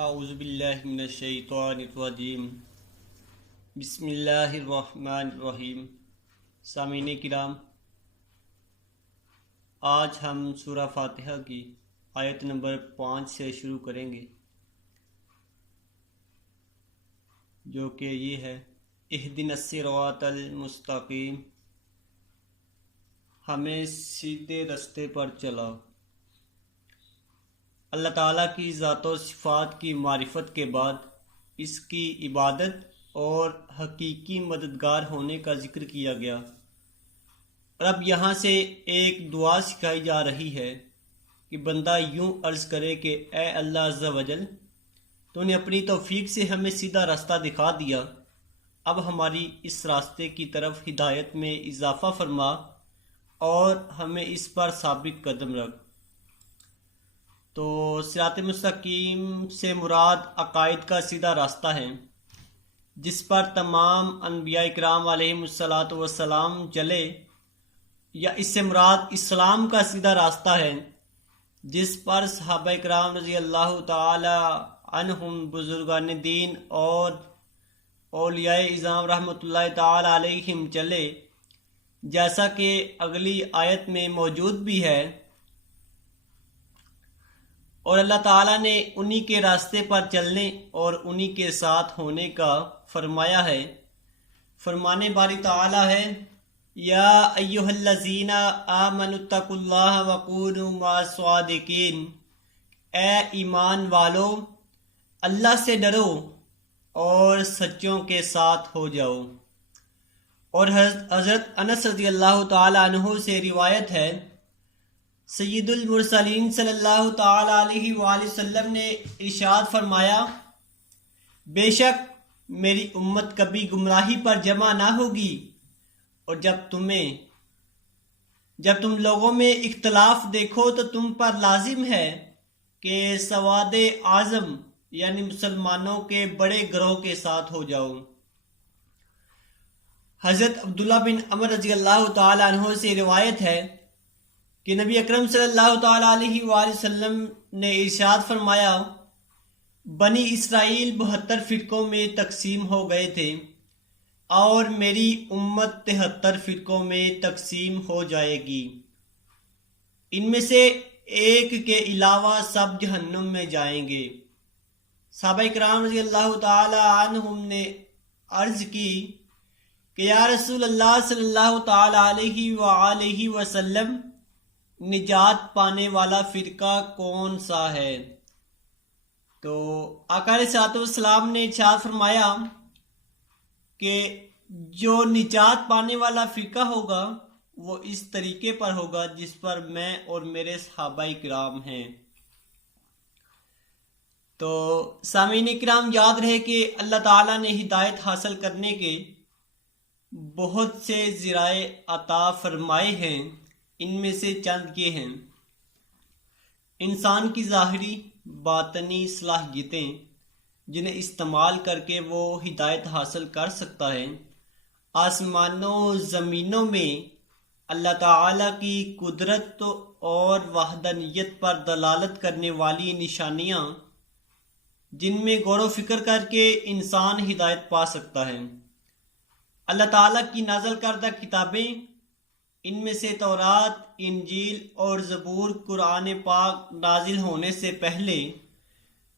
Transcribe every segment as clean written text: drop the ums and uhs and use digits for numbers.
اعوذ باللہ من الشیطان الرجیم بسم اللہ الرحمن الرحیم۔ سامعین کرام، آج ہم سورہ فاتحہ کی آیت نمبر 5 سے شروع کریں گے، جو کہ یہ ہے اہدنا الصراط المستقیم، ہمیں سیدھے رستے پر چلاؤ۔ اللہ تعالیٰ کی ذات و صفات کی معرفت کے بعد اس کی عبادت اور حقیقی مددگار ہونے کا ذکر کیا گیا، اور اب یہاں سے ایک دعا سکھائی جا رہی ہے کہ بندہ یوں عرض کرے کہ اے اللہ عز و جل، تو نے اپنی توفیق سے ہمیں سیدھا راستہ دکھا دیا، اب ہماری اس راستے کی طرف ہدایت میں اضافہ فرما اور ہمیں اس پر ثابت قدم رکھ۔ تو صراط مستقیم سے مراد عقائد کا سیدھا راستہ ہے، جس پر تمام انبیاء کرام علیہم الصلاۃ والسلام چلے، یا اس سے مراد اسلام کا سیدھا راستہ ہے جس پر صحابہ کرام رضی اللہ تعالی عنہم، بزرگان دین اور اولیاء اعظام رحمۃ اللہ تعالی علیہم چلے، جیسا کہ اگلی آیت میں موجود بھی ہے۔ اور اللہ تعالیٰ نے انہی کے راستے پر چلنے اور انہی کے ساتھ ہونے کا فرمایا ہے۔ فرمانے باری تعالیٰ ہے، یا ایہا الذین آمنوا اتقوا اللہ وکونوا مع الصادقین، اے ایمان والو، اللہ سے ڈرو اور سچوں کے ساتھ ہو جاؤ۔ اور حضرت انس رضی اللہ تعالی عنہ سے روایت ہے، سید المرسلین صلی اللہ تعالی علیہ وآلہ وسلم نے ارشاد فرمایا، بے شک میری امت کبھی گمراہی پر جمع نہ ہوگی، اور جب تم لوگوں میں اختلاف دیکھو تو تم پر لازم ہے کہ سواد اعظم یعنی مسلمانوں کے بڑے گروہ کے ساتھ ہو جاؤ۔ حضرت عبداللہ بن عمر رضی اللہ تعالی عنہ سے روایت ہے کہ نبی اکرم صلی اللہ تعالی علیہ وآلہ وسلم نے ارشاد فرمایا، بنی اسرائیل 72 فرقوں میں تقسیم ہو گئے تھے، اور میری امت 73 فرقوں میں تقسیم ہو جائے گی، ان میں سے ایک کے علاوہ سب جہنم میں جائیں گے۔ صحابہ کرام رضی اللہ تعالی عنہم نے عرض کی کہ یا رسول اللہ صلی اللہ تعالی علیہ وآلہ وسلم، نجات پانے والا فرقہ کون سا ہے؟ تو آقا علیہ الصلوۃ والسلام نے ارشاد فرمایا کہ جو نجات پانے والا فرقہ ہوگا وہ اس طریقے پر ہوگا جس پر میں اور میرے صحابہ کرام ہیں۔ تو سامعین کرام، یاد رہے کہ اللہ تعالیٰ نے ہدایت حاصل کرنے کے بہت سے ذرائع عطا فرمائے ہیں، ان میں سے چند یہ ہیں: انسان کی ظاہری باطنی صلاحیتیں جنہیں استعمال کر کے وہ ہدایت حاصل کر سکتا ہے، آسمانوں زمینوں میں اللہ تعالیٰ کی قدرت اور وحدانیت پر دلالت کرنے والی نشانیاں جن میں غور و فکر کر کے انسان ہدایت پا سکتا ہے، اللہ تعالیٰ کی نازل کردہ کتابیں، ان میں سے تورات، انجیل اور زبور قرآن پاک نازل ہونے سے پہلے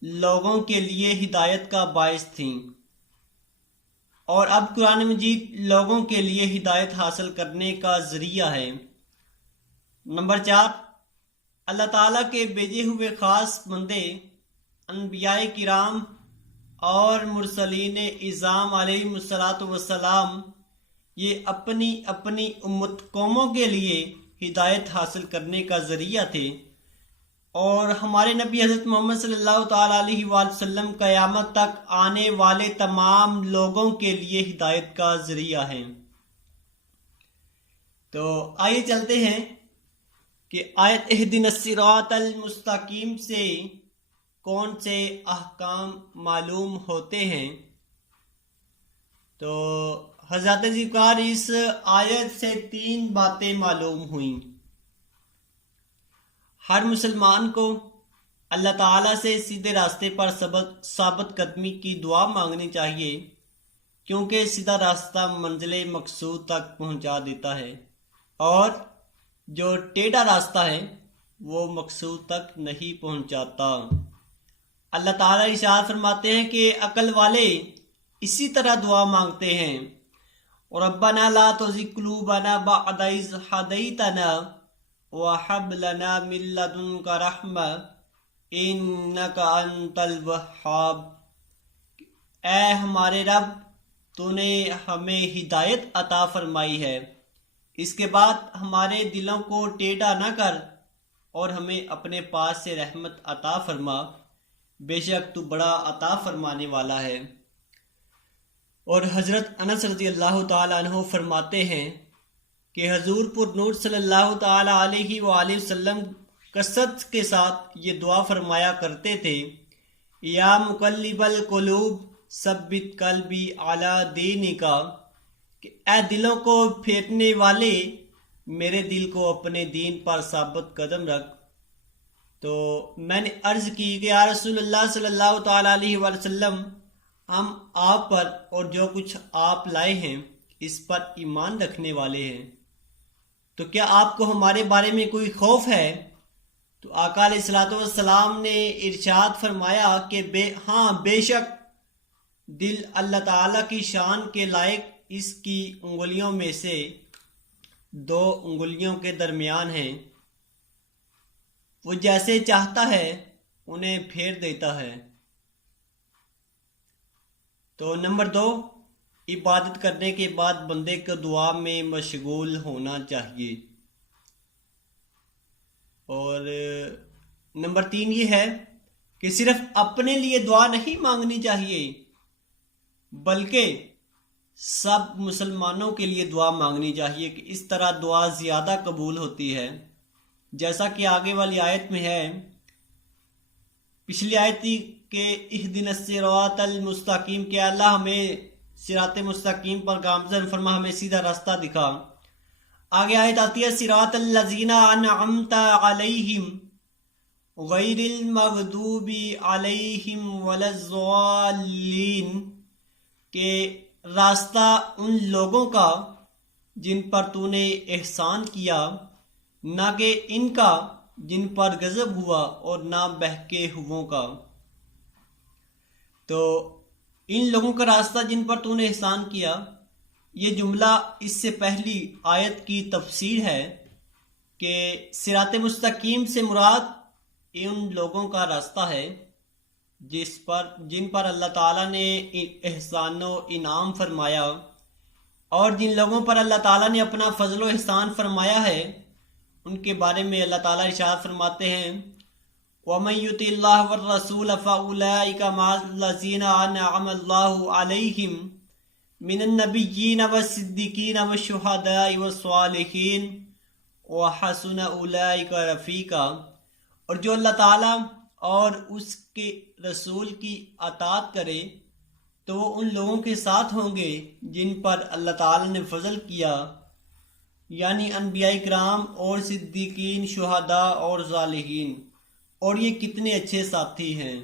لوگوں کے لیے ہدایت کا باعث تھیں، اور اب قرآن مجید لوگوں کے لیے ہدایت حاصل کرنے کا ذریعہ ہے۔ نمبر 4، اللہ تعالیٰ کے بھیجے ہوئے خاص بندے انبیاء کرام اور مرسلین اعظام علیہم الصلاۃ والسلام یہ اپنی اپنی امت قوموں کے لیے ہدایت حاصل کرنے کا ذریعہ تھے، اور ہمارے نبی حضرت محمد صلی اللہ تعالی علیہ وآلہ وسلم قیامت تک آنے والے تمام لوگوں کے لیے ہدایت کا ذریعہ ہیں۔ تو آئیے چلتے ہیں کہ آیت اہدنا الصراط المستقیم سے کون سے احکام معلوم ہوتے ہیں۔ تو حضرت ذکر اس آیت سے 3 باتیں معلوم ہوئیں۔ ہر مسلمان کو اللہ تعالیٰ سے سیدھے راستے پر ثابت قدمی کی دعا مانگنی چاہیے، کیونکہ سیدھا راستہ منزل مقصود تک پہنچا دیتا ہے، اور جو ٹیڑھا راستہ ہے وہ مقصود تک نہیں پہنچاتا۔ اللہ تعالیٰ ارشاد فرماتے ہیں کہ عقل والے اسی طرح دعا مانگتے ہیں، ربنا لا تزغ قلوبنا بعد إذ هديتنا وهب لنا من لدنك رحمة إنك أنت الوهاب۔ اے ہمارے رب، تو نے ہمیں ہدایت عطا فرمائی ہے، اس کے بعد ہمارے دلوں کو ٹیڑھا نہ کر اور ہمیں اپنے پاس سے رحمت عطا فرما، بے شک تو بڑا عطا فرمانے والا ہے۔ اور حضرت انس رضی اللہ تعالیٰ عنہ فرماتے ہیں کہ حضور پر نور صلی اللہ تعالیٰ علیہ وآلہ وسلم کثرت کے ساتھ یہ دعا فرمایا کرتے تھے، یا مقلب القلوب ثبت قلبی علی دینک، کہ اے دلوں کو پھیرنے والے میرے دل کو اپنے دین پر ثابت قدم رکھ۔ تو میں نے عرض کی کہ یا رسول اللہ صلی اللہ تعالیٰ علیہ وآلہ وسلم، ہم آپ پر اور جو کچھ آپ لائے ہیں اس پر ایمان رکھنے والے ہیں، تو کیا آپ کو ہمارے بارے میں کوئی خوف ہے؟ تو آقا علیہ الصلوۃ والسلام نے ارشاد فرمایا کہ بے شک دل اللہ تعالیٰ کی شان کے لائق اس کی انگلیوں میں سے 2 انگلیوں کے درمیان ہیں، وہ جیسے چاہتا ہے انہیں پھیر دیتا ہے۔ تو نمبر 2، عبادت کرنے کے بعد بندے کو دعا میں مشغول ہونا چاہیے۔ اور نمبر 3 یہ ہے کہ صرف اپنے لیے دعا نہیں مانگنی چاہیے، بلکہ سب مسلمانوں کے لیے دعا مانگنی چاہیے، کہ اس طرح دعا زیادہ قبول ہوتی ہے، جیسا کہ آگے والی آیت میں ہے۔ پچھلی آیت تھی کہ اہدنا الصراط المستقیم، کہ اللہ ہمیں صراط مستقیم پر گامزن فرما، ہمیں سیدھا راستہ دکھا۔ آگے آیت آتی ہے صراط الذین انعمت علیہم غیر المغضوب علیہم ولا الضالین، کہ راستہ ان لوگوں کا جن پر تو نے احسان کیا، نہ کہ ان کا جن پر غضب ہوا، اور نہ بہکے ہووں کا۔ تو ان لوگوں کا راستہ جن پر تو نے احسان کیا، یہ جملہ اس سے پہلی آیت کی تفسیر ہے کہ صراط مستقیم سے مراد ان لوگوں کا راستہ ہے جن پر اللہ تعالیٰ نے احسان و انعام فرمایا، اور جن لوگوں پر اللہ تعالیٰ نے اپنا فضل و احسان فرمایا ہے ان کے بارے میں اللہ تعالیٰ ارشاد فرماتے ہیں وَمَن يُطِعِ اللَّهَ وَالرَّسُولَ فَأُولَٰئِكَ مَعَ الَّذِينَ أَنْعَمَ اللَّهُ عَلَيْهِم مِّنَ النَّبِيِّينَ وَالصِّدِّيقِينَ وَالشُّهَدَاءِ وَالصَّالِحِينَ وَحَسُنَ أُولَٰئِكَ رَفِيقًا۔ اور جو اللہ تعالیٰ اور اس کے رسول کی اطاعت کرے تو وہ ان لوگوں کے ساتھ ہوں گے جن پر اللہ تعالیٰ نے فضل کیا، یعنی انبیاء کرام اور صدیقین، شہداء اور صالحین، اور یہ کتنے اچھے ساتھی ہیں۔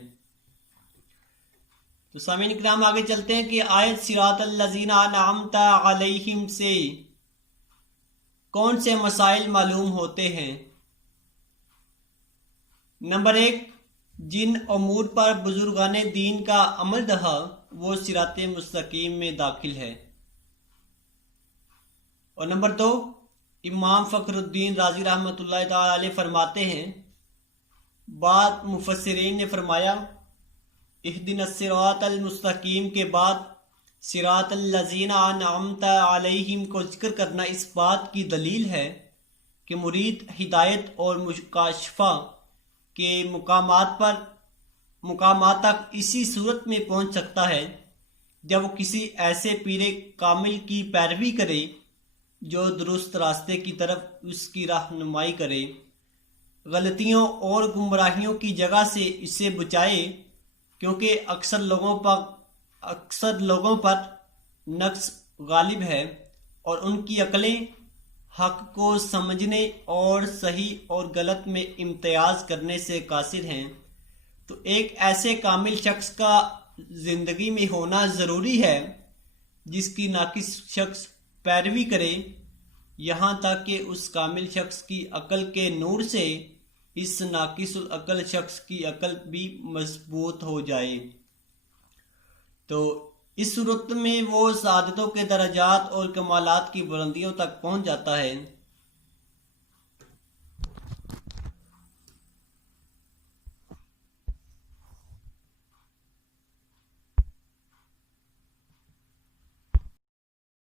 تو سامعین کرام آگے چلتے ہیں کہ آیت صراط الذین انعمت علیہم سے کون سے مسائل معلوم ہوتے ہیں؟ نمبر 1، جن امور پر بزرگان دین کا عمل رہا وہ صراط مستقیم میں داخل ہے۔ اور نمبر 2، امام فخر الدین رازی رحمۃ اللہ تعالی علیہ فرماتے ہیں، بعد مفسرین نے فرمایا اہدنا الصراط المستقیم کے بعد صراط الذین انعمت علیہم کو ذکر کرنا اس بات کی دلیل ہے کہ مرید ہدایت اور مکاشفہ کے مقامات تک اسی صورت میں پہنچ سکتا ہے جب وہ کسی ایسے پیر کامل کی پیروی کرے جو درست راستے کی طرف اس کی رہنمائی کرے، غلطیوں اور گمراہیوں کی جگہ سے اسے بچائے، کیونکہ اکثر لوگوں پر نقص غالب ہے اور ان کی عقلیں حق کو سمجھنے اور صحیح اور غلط میں امتیاز کرنے سے قاصر ہیں، تو ایک ایسے کامل شخص کا زندگی میں ہونا ضروری ہے جس کی ناقص شخص پیروی کرے، یہاں تک کہ اس کامل شخص کی عقل کے نور سے اس ناقص العقل شخص کی عقل بھی مضبوط ہو جائے۔ تو اس صورت میں وہ سعادتوں کے درجات اور کمالات کی بلندیوں تک پہنچ جاتا ہے۔